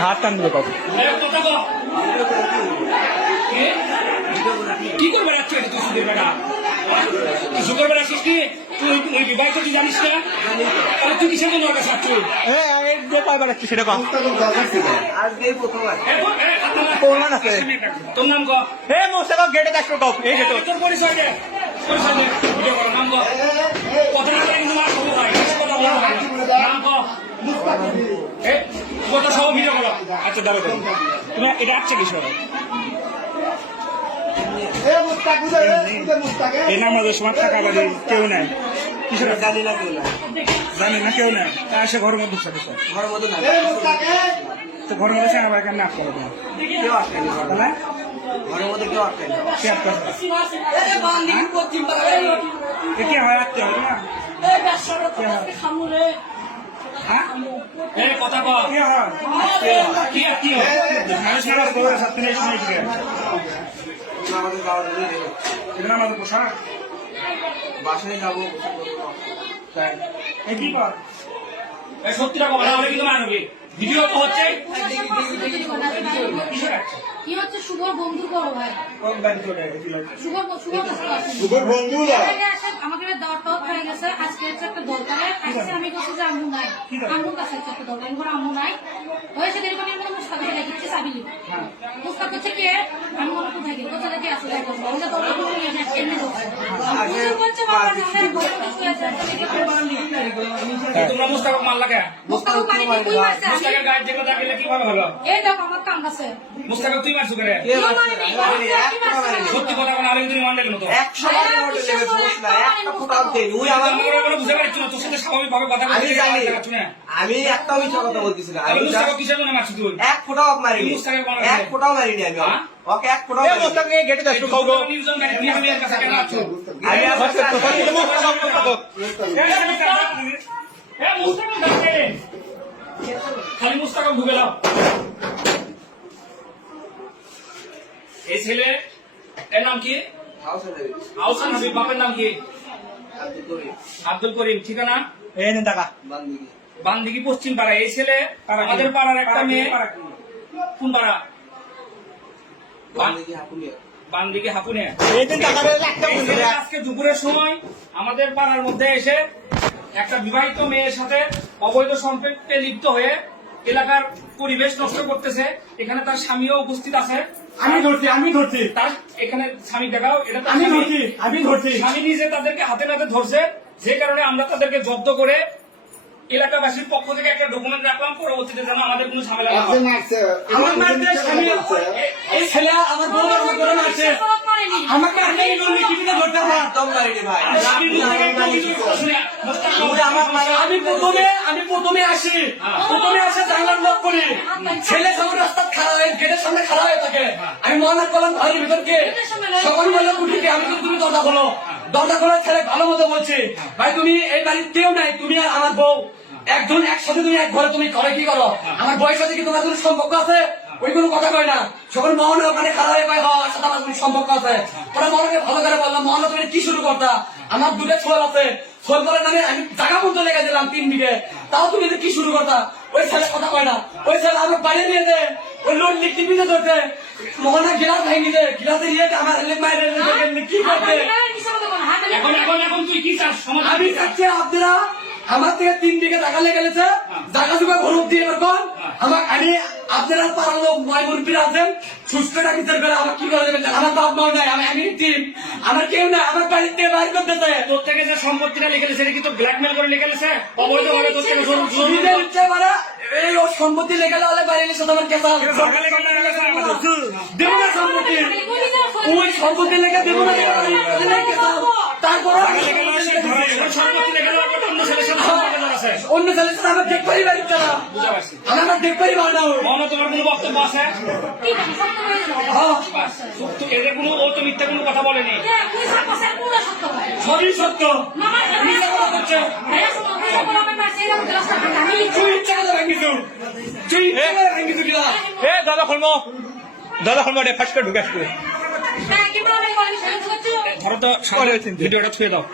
হাত টান দিবে কত কি করবে রাখছো এটা তুই সুদের বেটা তুই সুদের বেটা আসিস কি? তুই ওই বিবাহিত তুই জানিস না? তাহলে তুই কিসের জন্য কাছে আসছো যে কয়বার সেটা কম আজকেই প্রথমবার তোর- নামা। প্রমাণ আছে। তোর নাম ক? হে মোস্তাক গেটে দেখো কম এই গেটো তোর। পরিচয় দে। পরিচয় দে ভিডিও করো নাম ক? কথা না কিন্তু মার খবর হয়। কথা বলা না। নাম ক? এ কত সব ভিডিও করো? আচ্ছা দাঁড়ো এটা আসছে কি সব এই নাম আমাদের সময় থাকা বাদে কেউ নাই। জানি না কেউ জানি না কেউ নাই। তা এসে ঘরের মধ্যে মধ্যে না তো ঘরের মধ্যে বাড়ি করো তোমার কেউ আটকায়নি ঘরের মধ্যে। ঘরের মধ্যে কেউ আর করবে? এ কি হয় রাখতে হবে না? হ্যাঁ এ কথা কি কি আর কি হয় মানুষ না বলে সত্যি নেই শুনে ঠিক আমাদের যাওয়ার জন্য এটা আমাদের পোশাক বাসায় যাব তাই কি কর এ সত্যিটা কর না কিন্তু মানবি ভিডিও তো হচ্ছে কি হচ্ছে? শুভর বন্ধু বড় ভাই। শুভর শুভর আমাকে দর টর হয়ে গেছে। আজকে হচ্ছে একটা দরকারে। আজকে আমি বলছি যে আম্মু নাই। কি দরকার? আম্মুর কাছে হচ্ছে একটা দরকার। এবার আম্মু নাই। হয়েছে এরকম এরকম মুস্তাকে দেখিচ্ছে সাবিলি হ্যাঁ। মুস্তাক হচ্ছে কে? আমি মনে কোথায় গেল? কোথা থেকে আসলে তো ওটা নিয়ে এমনি বলছে বুঝে বাবা কিছু আছে। এটা কি করবে তোমরা মুস্তাফা মাল লাগা? মুস্তাক পানি দিয়ে কই মারছে আমি মুস্তাকের গায়ে যে কথা গেলে কীভাবে হলো? এই দেখো আমার কাম আছে। মুস্তাকে তুই মারছো করে কে মারছে? একটা মারছি। সত্যি কথা বলে আরেক দিন মানলে মতো একশো বার নোটে লেগে ঘুষ না, একটা ফোঁটাও দেয়নি। ওই আমার- বুঝতে পারছি না তোর সাথে স্বাভাবিক ভাবে কথা আমি বলতে পারছি না। আমি একটাও মিথ্যা কথা বলতেছি না আমি মুস্তাফা কিসের জন্য মারছিস তুই? এক ফোঁটাও মারিনি। তুই? এক ফোঁটাও মারিনি আমি হ্যাঁ? ওকে এক ফোঁটাও মারিনি। মোস্তাক গেটে নিউজন গাড়ি তুই আমি এর কাছে কেন আছো? আমি আর এ মুস্তাকা ঢুকে খালি মুস্তাকা ঢুকে দাও। এই ছেলে এর নাম কি? আউসান হাবিব। বাপের নাম কি? আব্দুল করিম, ঠিকানা? এই নেন টাকা। বান্দিগি। বান্দিগি পশ্চিম পাড়া। এই ছেলে আমাদের পাড়ার একটা মেয়ে। কোন পাড়া? বান্দিগি। বান্দিগি ছেলে আজকে দুপুরের সময় আমাদের পাড়ার মধ্যে এসে একটা বিবাহিত মেয়ের সাথে অবৈধ সম্পর্কে লিপ্ত হয়ে এলাকার পরিবেশ নষ্ট করতেছে। এখানে তার স্বামীও উপস্থিত আছে। আমি ধরছি আমি ধরছি। তার এখানে স্বামী দেখাও এটা আমি ধরছি আমি ধরছি। স্বামী নিজে তাদেরকে হাতে নাতে ধরছে যে কারণে আমরা তাদেরকে জব্দ করে এলাকাবাসীর পক্ষ থেকে একটা ডকুমেন্ট রাখলাম পরবর্তীতে যেন আমাদের কোনো ঝামেলা না হয়। আমার মারতে স্বামী এই ছেলে আমার বউ আমার করে মারছে। আমাকে এই লোক লিখিতে ধরতে হবে। একদম ভাই। মোস্তাক আমার মারা- আমি প্রথমে আমি প্রথমে আসি। প্রথমে আসে জানলাম লক করি। ছেলে সব রাস্তা খাড়া হয়ে গেটের সামনে খাড়া হয়ে থাকে। আমি মনে করলাম ঘরের ভিতরকে সকাল বেলা উঠিকে আমি তো তুমি দরজা খোলো। দরজা খোলার ছেলে ভালো মতো বলছে ভাই তুমি এই বাড়ির কেউ নাই তুমি আর আমার বউ। একজন একসাথে তুমি এক ঘরে তুমি ঘরে কি করো? আমার বয়স সাথে কি তোমার কোনো সম্পর্ক আছে? ওই কোনো কথা কয় না। যখন মোহনের ওখানে হয়ে কয় হওয়ার সাথে আমার কোনো সম্পর্ক আছে। পরে মোহনকে ভালো করে বললাম মোহন তুমি কি শুরু করতা? আমার দুটো ছোয়াল আছে। ছোয়াল করার নামে আমি জায়গা মতো লেগে দিলাম তিন বিঘে তাও তুমি কি শুরু করতা? ওই ছেলে কথা কয় না। ওই ছেলে আমার বাড়ি নিয়ে দে ওই লোন লিখতে পিতে ধরতে মোহনের গিলাস ভেঙে দে গিলাসে ইয়ে আমার মায়ের কি করতে এখন এখন এখন তুই কি চাস? আমি চাচ্ছি আপনারা আমার থেকে তিন দিকে টাকা লেগে গেছে। জায়গা জুগা ঘরুপ দিয়ে এরকম আমার আমি আপনারা পাড়ার লোক ময় মুরব্বীরা আছেন সুস্থ ডাকিতে করে আমার কি করে দেবেন আমার বাপ মাও নাই আমি আমি টিম আমার কেউ নাই আমার বাড়িতে বাইরে করতে চাই তোর থেকে যে সম্পত্তিটা লিখে দিয়েছে এটা কি তো ব্ল্যাকমেল করে লিখে দিয়েছে অবৈধভাবে তোর থেকে জোর- জোর- সুবিধা হচ্ছে মানে এই ও সম্পত্তি লেগে গেলে বাইরে এসে তোমার কেসা সকালে লেগেছে আমাদের? দেবো না সম্পত্তি ওই সম্পত্তি লেগে দেবো না তারপরে। সম্পত্তি লেগে আছে। অন্য ছেলের সাথে আমার দেখ পারি তারা। আমার দেখ পারি বাড়ি না মনে তোমার কোনো বক্তব্য আছে। তো এদের কোনো ও তো মিথ্যা কোনো কথা বলেনি। সবই সত্য। মিথ্যা কথা করছে তুই ইচ্ছা করে ভাঙিস তুই ইচ্ছা করে ভাঙিস কিনা এ দাদা খুলবো। দাদা খুলবো রে ফার্স্ট করে ঢুকে আসবে। ধরো তো। ভিডিওটা ছুঁয়ে দাও।